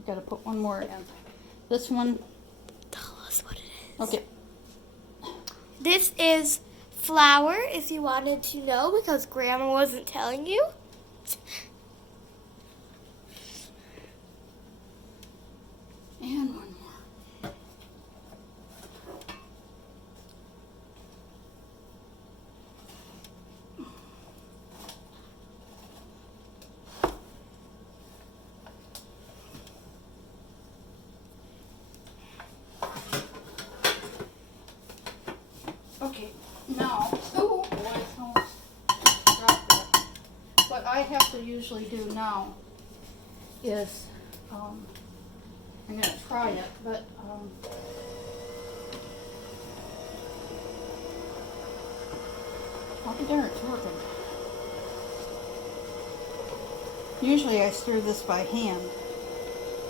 I've got to put one more in. This one. Tell us what it is. Okay. This is flour, if you wanted to know, because Grandma wasn't telling you. And one more. Okay, now, oh boy, it's almost dropped it. What I have to usually do now is, I'm going to try it, but I'll be darned, it's working. Usually I stir this by hand.